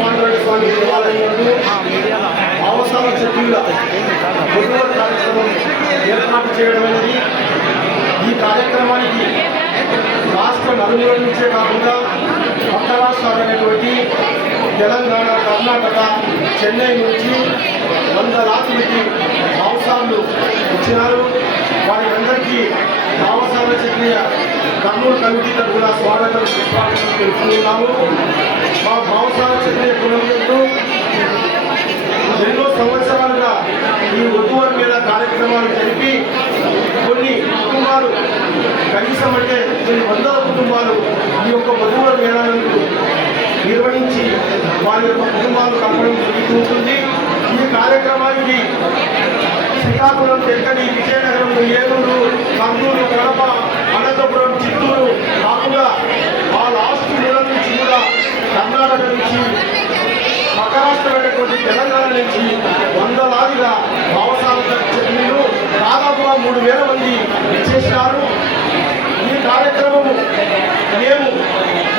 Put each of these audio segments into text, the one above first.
పాండురంగ స్వామి దేవాలయంలో అవసర చర్యల కార్యక్రమం ఏర్పాటు చేయడం అనేది ఈ కార్యక్రమానికి రాష్ట్ర నలుమూల నుంచే కాకుండా పక్క రాష్ట్రాలైనటువంటి తెలంగాణ, కర్ణాటక, చెన్నై నుంచి వందలాది మంది మాంసాలు వచ్చినారు. వారందరికీ మాంసాల చక్రియ కర్నూలు కమిటీ తరఫున స్వాగతం సుస్వాగతం తెలుపుతున్నాము. మా మాంసాల చక్రియ కుటుంబంలో ఎన్నో సంవత్సరాలుగా ఈ వధువుల మీద కార్యక్రమాలు జరిపి కొన్ని కుటుంబాలు కనీసం అంటే కొన్ని వందల కుటుంబాలు ఈ యొక్క వధువుల మేళాలను నిర్వహించి వారి యొక్క కుటుంబాలు కలపడం జరుగుతూ ఉంటుంది. ఈ కార్యక్రమానికి శ్రీకాకుళం, తెక్కని, విజయనగరం, ఏలూరు, కర్నూలు, కడప, అనంతపురం, చిత్తూరు కాకుండా ఆ లాస్ట్ మూలం నుంచి కూడా కర్ణాటక నుంచి పక్క రాష్ట్రమైనటువంటి తెలంగాణ నుంచి వందలాదిగా మాంసాల చట్నీలు దాదాపుగా 3000 మంది ఇచ్చేసినారు. ఈ కార్యక్రమము మేము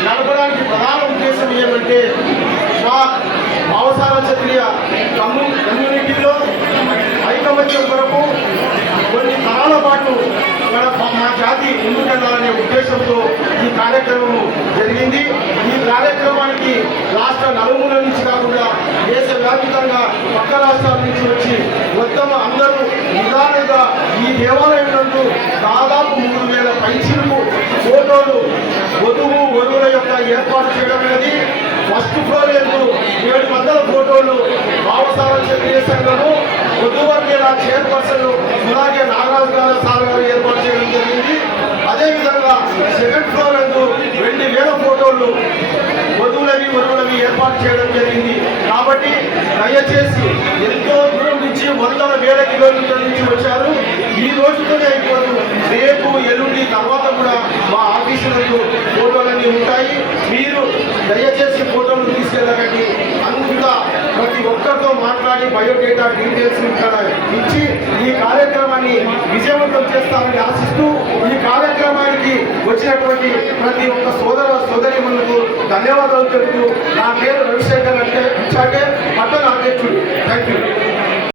నడపడానికి ప్రధాన ఉద్దేశం ఏమంటే మా మాంసాల చట్నీయ కమ్యూనిటీలో ఐకమత్యం కొరకు కొన్ని తరాల పాటు మా జాతి ముందుకెళ్లాలనే ఉద్దేశంతో ఈ కార్యక్రమము జరిగింది. ఈ కార్యక్రమానికి రాష్ట్ర నలుమూల నుంచి కాకుండా దేశవ్యాప్తంగా పక్క రాష్ట్రాల నుంచి వచ్చి మొత్తం అందరూ నిదానంగా ఈ దేవాలయం నందు దాదాపు 3000 పైచిలకు ఫోటోలు వధువుల యొక్క ఏర్పాటు చేయడం అనేది ఫస్ట్ ఫ్లోర్ ఎందు 700 ఫోటోలు మాంసాల చక్రీయ సంఘము వధువర్గీయ చైర్పర్సన్ అలాగే నాగరాజు గారు సార్ గారు ఏర్పాటు చేయడం జరిగింది. అదేవిధంగా సెకండ్ ఫ్లోర్ నందు 2000 ఫోటోలు వధువులవి ఏర్పాటు చేయడం జరిగింది. కాబట్టి దయచేసి ఎంతో దూరం నుంచి వందల వేల కిలోమీటర్ల నుంచి వచ్చారు. ఈ రోజుతోనే అయిపోదు, రేపు ఎల్లుండి తర్వాత కూడా మా ఆఫీసులకు ఫోటోలన్నీ ఉంటాయి. మీరు దయచేసి ఫోటోలు తీసుకెళ్ళకండి. అంతా ప్రతి ఒక్కరితో మాట్లాడి బయోడేటా డీటెయిల్స్ ఇచ్చి ఈ కార్యక్రమాన్ని విజయవంతం చేస్తారని ఆశిస్తూ ఈ కార్యక్రమానికి వచ్చినటువంటి ప్రతి ఒక్క సోదరీమణులకు ధన్యవాదాలు తెలుపుతూ నా పేరు రవిశంకర్ అంటే పట్టణ అధ్యక్షుడు. Thank you.